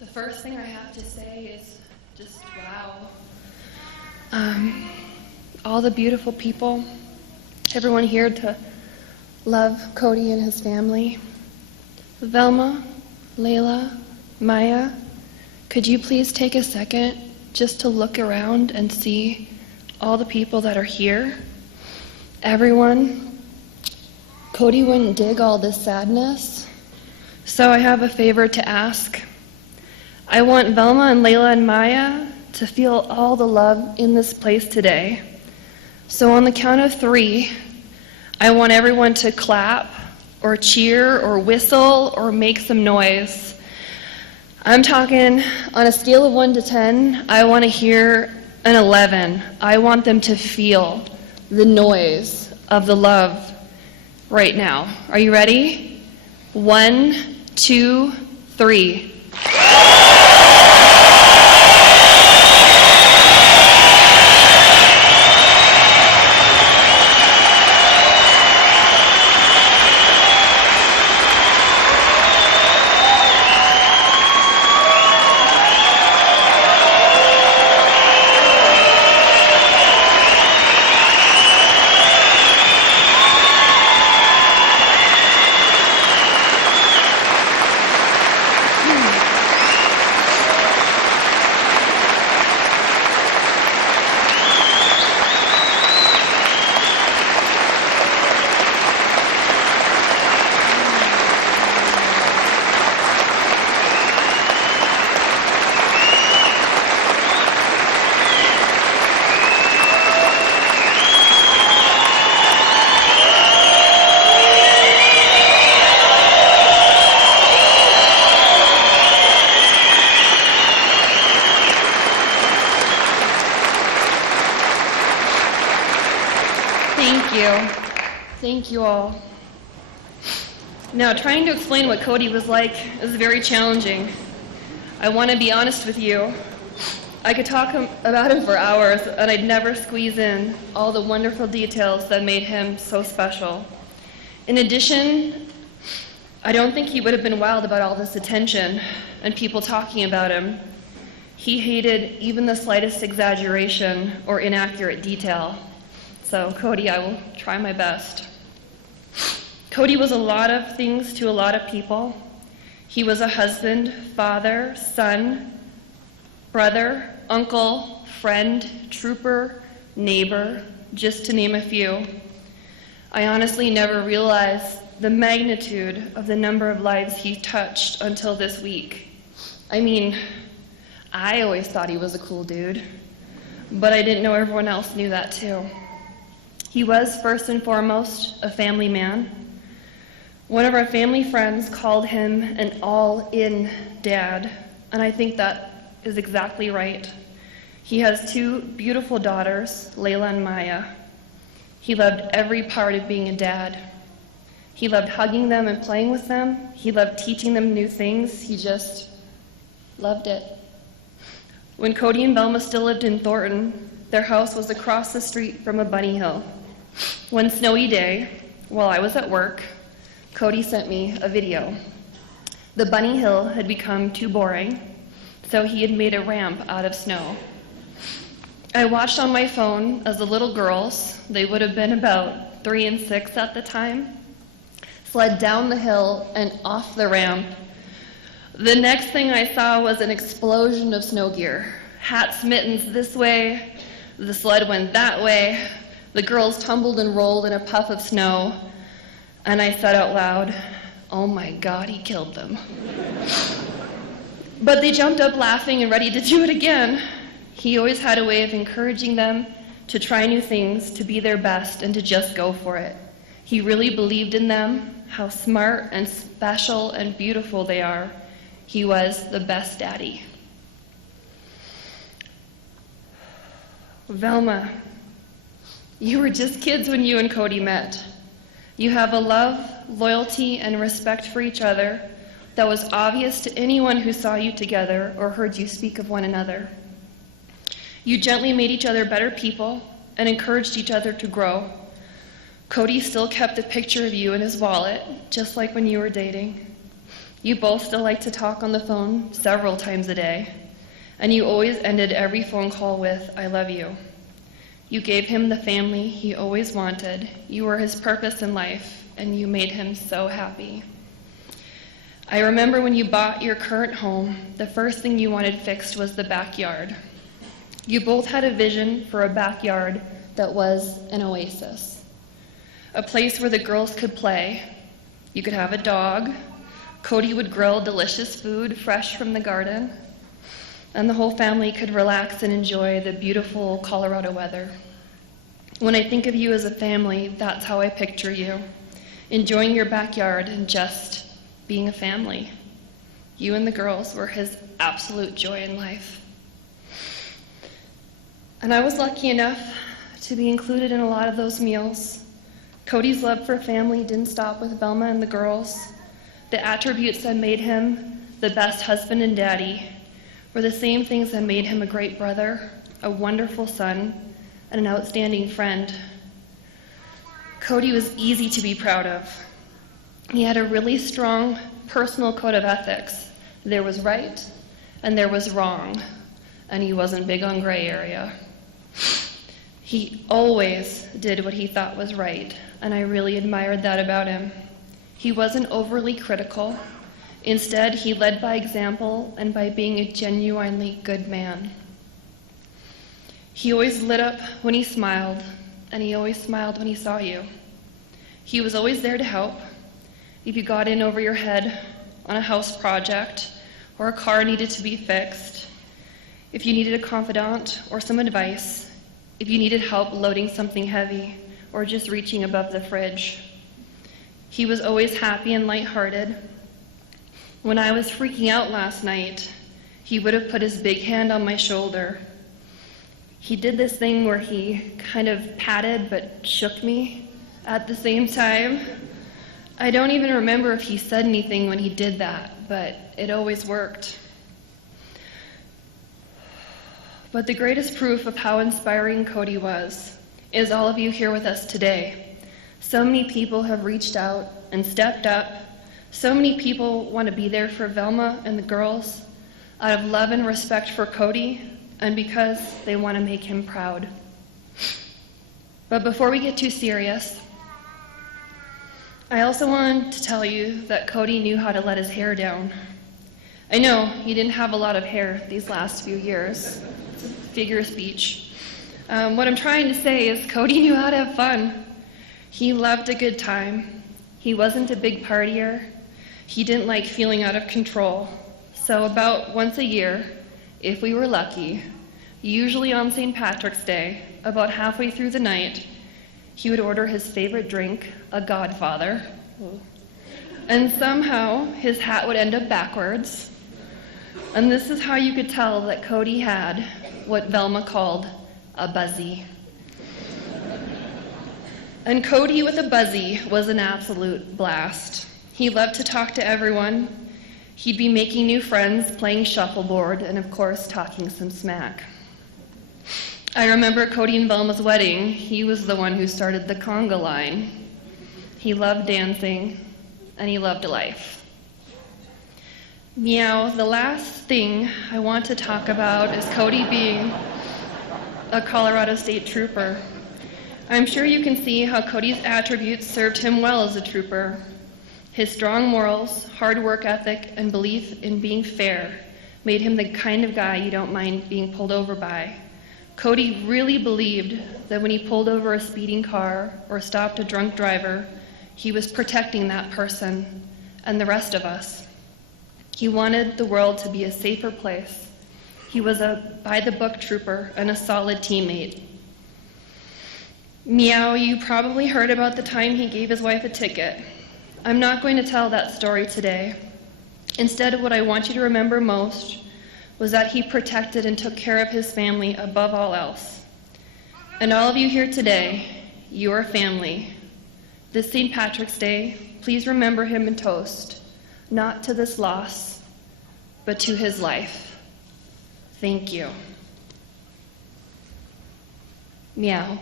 The first thing I have to say is just wow. All the beautiful people, everyone here to love Cody and his family. Velma, Layla, Maya, could you please take a second just to look around and see all the people that are here? Everyone. Cody wouldn't dig all this sadness, so I have a favor to ask. I want Velma and Layla and Maya to feel all the love in this place today. So on the count of 3, I want everyone to clap or cheer or whistle or make some noise. I'm talking on a scale of 1 to 10, I want to hear an 11. I want them to feel the noise of the love right now. Are you ready? 1, 2, 3. Thank you all. Now, trying to explain what Cody was like is very challenging. I want to be honest with you. I could talk about him for hours, and I'd never squeeze in all the wonderful details that made him so special. In addition, I don't think he would have been wild about all this attention and people talking about him. He hated even the slightest exaggeration or inaccurate detail. So, Cody, I will try my best. Cody was a lot of things to a lot of people. He was a husband, father, son, brother, uncle, friend, trooper, neighbor, just to name a few. I honestly never realized the magnitude of the number of lives he touched until this week. I mean, I always thought he was a cool dude, but I didn't know everyone else knew that too. He was first and foremost a family man. One of our family friends called him an all-in dad, and I think that is exactly right. He has 2 beautiful daughters, Layla and Maya. He loved every part of being a dad. He loved hugging them and playing with them. He loved teaching them new things. He just loved it. When Cody and Velma still lived in Thornton, their house was across the street from a bunny hill. One snowy day, while I was at work, Cody sent me a video. The bunny hill had become too boring, so he had made a ramp out of snow. I watched on my phone as the little girls, they would have been about 3 and 6 at the time, slid down the hill and off the ramp. The next thing I saw was an explosion of snow gear. Hats, mittens this way, the sled went that way, the girls tumbled and rolled in a puff of snow, and I said out loud, "Oh my God, he killed them." But they jumped up laughing and ready to do it again. He always had a way of encouraging them to try new things, to be their best, and to just go for it. He really believed in them, how smart and special and beautiful they are. He was the best daddy. Velma, you were just kids when you and Cody met. You have a love, loyalty, and respect for each other that was obvious to anyone who saw you together or heard you speak of one another. You gently made each other better people and encouraged each other to grow. Cody still kept a picture of you in his wallet, just like when you were dating. You both still like to talk on the phone several times a day, and you always ended every phone call with, "I love you." You gave him the family he always wanted. You were his purpose in life, and you made him so happy. I remember when you bought your current home, the first thing you wanted fixed was the backyard. You both had a vision for a backyard that was an oasis, a place where the girls could play. You could have a dog. Cody would grill delicious food fresh from the garden, and the whole family could relax and enjoy the beautiful Colorado weather. When I think of you as a family, that's how I picture you, enjoying your backyard and just being a family. You and the girls were his absolute joy in life. And I was lucky enough to be included in a lot of those meals. Cody's love for family didn't stop with Velma and the girls. The attributes that made him the best husband and daddy were the same things that made him a great brother, a wonderful son, and an outstanding friend. Cody was easy to be proud of. He had a really strong personal code of ethics. There was right and there was wrong, and he wasn't big on gray area. He always did what he thought was right, and I really admired that about him. He wasn't overly critical. Instead, he led by example and by being a genuinely good man. He always lit up when he smiled, and he always smiled when he saw you. He was always there to help. If you got in over your head on a house project or a car needed to be fixed, if you needed a confidant or some advice, if you needed help loading something heavy or just reaching above the fridge. He was always happy and lighthearted. When I was freaking out last night, he would have put his big hand on my shoulder. He did this thing where he kind of patted but shook me at the same time. I don't even remember if he said anything when he did that, but it always worked. But the greatest proof of how inspiring Cody was is all of you here with us today. So many people have reached out and stepped up. So many people want to be there for Velma and the girls out of love and respect for Cody and because they want to make him proud. But before we get too serious, I also wanted to tell you that Cody knew how to let his hair down. I know he didn't have a lot of hair these last few years. It's a figure of speech. What I'm trying to say is Cody knew how to have fun. He loved a good time. He wasn't a big partier. He didn't like feeling out of control. So about once a year, if we were lucky, usually on St. Patrick's Day, about halfway through the night, he would order his favorite drink, a Godfather, and somehow his hat would end up backwards. And this is how you could tell that Cody had what Velma called a buzzy. And Cody with a buzzy was an absolute blast. He loved to talk to everyone. He'd be making new friends, playing shuffleboard, and of course, talking some smack. I remember Cody and Velma's wedding. He was the one who started the conga line. He loved dancing, and he loved life. Meow, the last thing I want to talk about is Cody being a Colorado State Trooper. I'm sure you can see how Cody's attributes served him well as a trooper. His strong morals, hard work ethic, and belief in being fair made him the kind of guy you don't mind being pulled over by. Cody really believed that when he pulled over a speeding car or stopped a drunk driver, he was protecting that person and the rest of us. He wanted the world to be a safer place. He was a by-the-book trooper and a solid teammate. Meow, you probably heard about the time he gave his wife a ticket. I'm not going to tell that story today. Instead, what I want you to remember most was that he protected and took care of his family above all else. And all of you here today, you are family. This St. Patrick's Day, please remember him and toast, not to this loss, but to his life. Thank you. Meow.